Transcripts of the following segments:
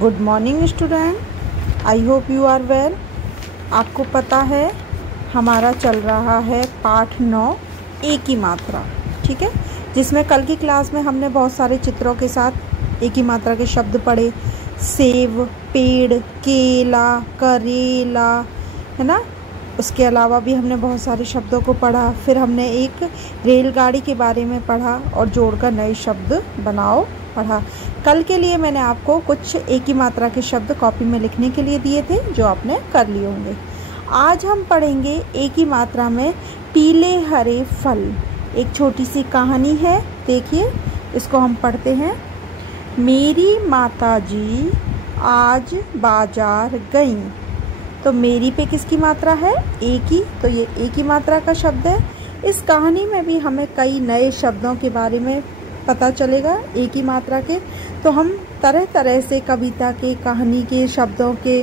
Good morning student, I hope you are well. आपको पता है हमारा चल रहा है पाठ 9 ए की मात्रा, ठीक है, जिसमें कल की क्लास में हमने बहुत सारे चित्रों के साथ ए की मात्रा के शब्द पढ़े। सेब, पेड़, केला, करेला, है ना। उसके अलावा भी हमने बहुत सारे शब्दों को पढ़ा। फिर हमने एक रेलगाड़ी के बारे में पढ़ा और जोड़कर नए शब्द बनाओ पढ़ा। कल के लिए मैंने आपको कुछ ए की मात्रा के शब्द कॉपी में लिखने के लिए दिए थे जो आपने कर लिए होंगे। आज हम पढ़ेंगे ए की मात्रा में पीले हरे फल। एक छोटी सी कहानी है, देखिए इसको हम पढ़ते हैं। मेरी माताजी आज बाजार गईं। तो मेरी पे किसकी मात्रा है? ए की, तो ये ए की मात्रा का शब्द है। इस कहानी में भी हमें कई नए शब्दों के बारे में पता चलेगा ए की मात्रा के। तो हम तरह तरह से कविता के, कहानी के, शब्दों के,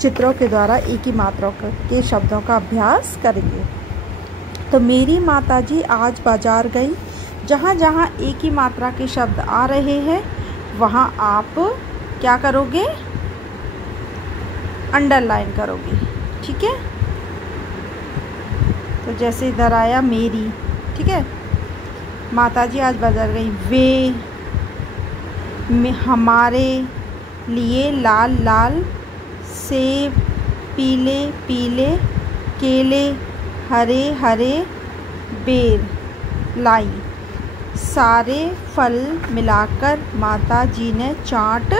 चित्रों के द्वारा ए की मात्रा के शब्दों का अभ्यास करेंगे। तो मेरी माताजी आज बाजार गई। जहाँ जहाँ ए की मात्रा के शब्द आ रहे हैं वहाँ आप क्या करोगे? अंडरलाइन करोगे, ठीक है। तो जैसे इधर आया मेरी, ठीक है, माताजी आज बाजार गई। वे हमारे लिए लाल लाल सेब, पीले पीले केले, हरे हरे बेर लाई। सारे फल मिलाकर माताजी ने चाट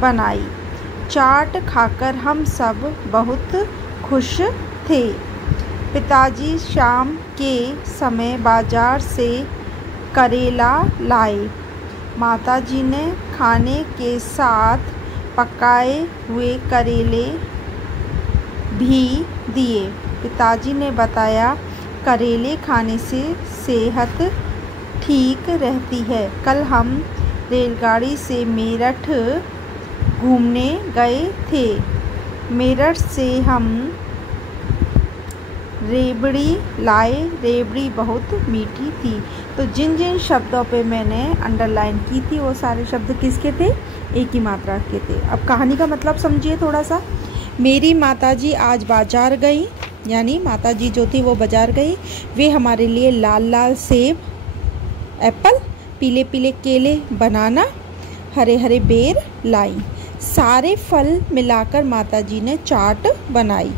बनाई। चाट खाकर हम सब बहुत खुश थे। पिताजी शाम के समय बाजार से करेला लाए। माताजी ने खाने के साथ पकाए हुए करेले भी दिए। पिताजी ने बताया करेले खाने से सेहत ठीक रहती है। कल हम रेलगाड़ी से मेरठ घूमने गए थे। मेरठ से हम रेवड़ी लाए। रेवड़ी बहुत मीठी थी। तो जिन जिन शब्दों पे मैंने अंडरलाइन की थी वो सारे शब्द किसके थे? ए की मात्रा के थे। अब कहानी का मतलब समझिए थोड़ा सा। मेरी माताजी आज बाजार गई, यानी माताजी जो थी वो बाजार गई। वे हमारे लिए लाल लाल सेब, एप्पल, पीले पीले केले, बनाना, हरे हरे बेर लाई। सारे फल मिलाकर माताजी ने चाट बनाई।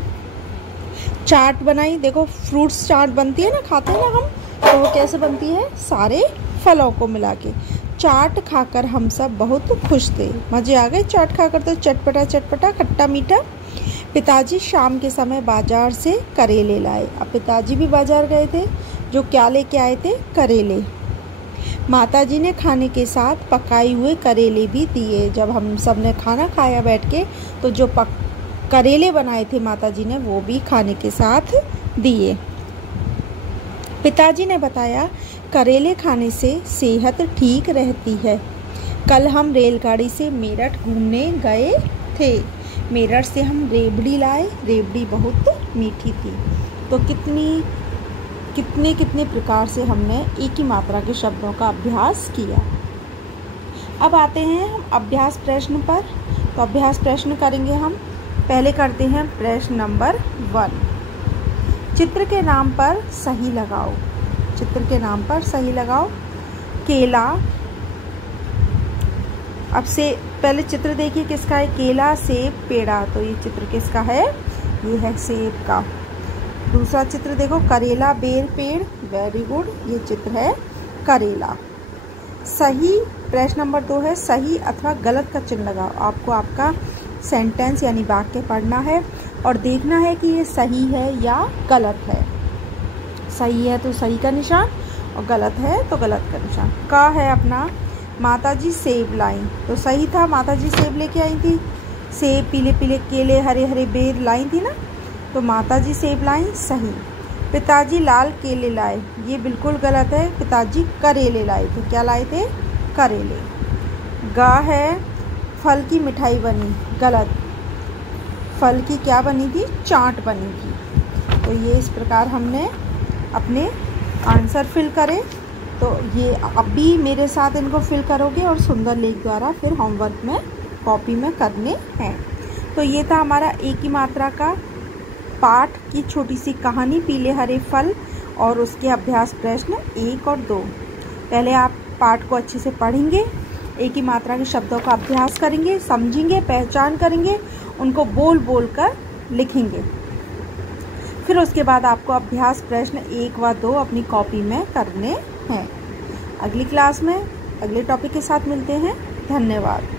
चाट बनाई, देखो फ्रूट्स चाट बनती है ना, खाते हैं ना हम, तो वो कैसे बनती है? सारे फलों को मिला के। चाट खाकर हम सब बहुत खुश थे। मज़े आ गए चाट खाकर, तो चटपटा चटपटा, खट्टा मीठा। पिताजी शाम के समय बाजार से करेले लाए। अब पिताजी भी बाजार गए थे, जो क्या लेके आए थे? करेले। माताजी ने खाने के साथ पकाए हुए करेले भी दिए। जब हम सब ने खाना खाया बैठ के, तो जो करेले बनाए थे माताजी ने वो भी खाने के साथ दिए। पिताजी ने बताया करेले खाने से सेहत ठीक रहती है। कल हम रेलगाड़ी से मेरठ घूमने गए थे। मेरठ से हम रेवड़ी लाए। रेवड़ी बहुत मीठी थी। तो कितने प्रकार से हमने ए की मात्रा के शब्दों का अभ्यास किया। अब आते हैं हम अभ्यास प्रश्न पर। तो अभ्यास प्रश्न करेंगे हम। पहले करते हैं प्रश्न नंबर 1। चित्र के नाम पर सही लगाओ। चित्र के नाम पर सही लगाओ। केला। अब से पहले चित्र देखिए किसका है? केला, सेब, पेड़ा। तो ये चित्र किसका है? ये है सेब का। दूसरा चित्र देखो, करेला, बेर, पेड़। वेरी गुड, ये चित्र है करेला। सही, प्रश्न नंबर 2 है सही अथवा गलत का चिन्ह लगाओ। आपको आपका सेंटेंस यानी वाक्य पढ़ना है और देखना है कि ये सही है या गलत है। सही है तो सही का निशान और गलत है तो गलत का निशान। का है अपना माताजी सेब लाई, तो सही था, माताजी सेब लेके आई थी। सेब, पीले पीले केले, हरे हरे बेर लाई थी ना, तो माताजी सेब लाई, सही। पिताजी लाल केले लाए, ये बिल्कुल गलत है। पिताजी करेले लाए थे। क्या लाए थे? करेले। गा है फल की मिठाई बनी, गलत। फल की क्या बनी थी? चाट बनी थी। तो ये इस प्रकार हमने अपने आंसर फिल करे। तो ये अब भी मेरे साथ इनको फिल करोगे और सुंदर लेख द्वारा फिर होमवर्क में कॉपी में करने हैं। तो ये था हमारा एक ही मात्रा का पाठ की छोटी सी कहानी, पीले हरे फल, और उसके अभ्यास प्रश्न 1 और 2। पहले आप पाठ को अच्छे से पढ़ेंगे, एक ही मात्रा के शब्दों का अभ्यास करेंगे, समझेंगे, पहचान करेंगे, उनको बोल बोल कर लिखेंगे। फिर उसके बाद आपको अभ्यास प्रश्न 1 व 2 अपनी कॉपी में करने हैं। अगली क्लास में अगले टॉपिक के साथ मिलते हैं। धन्यवाद।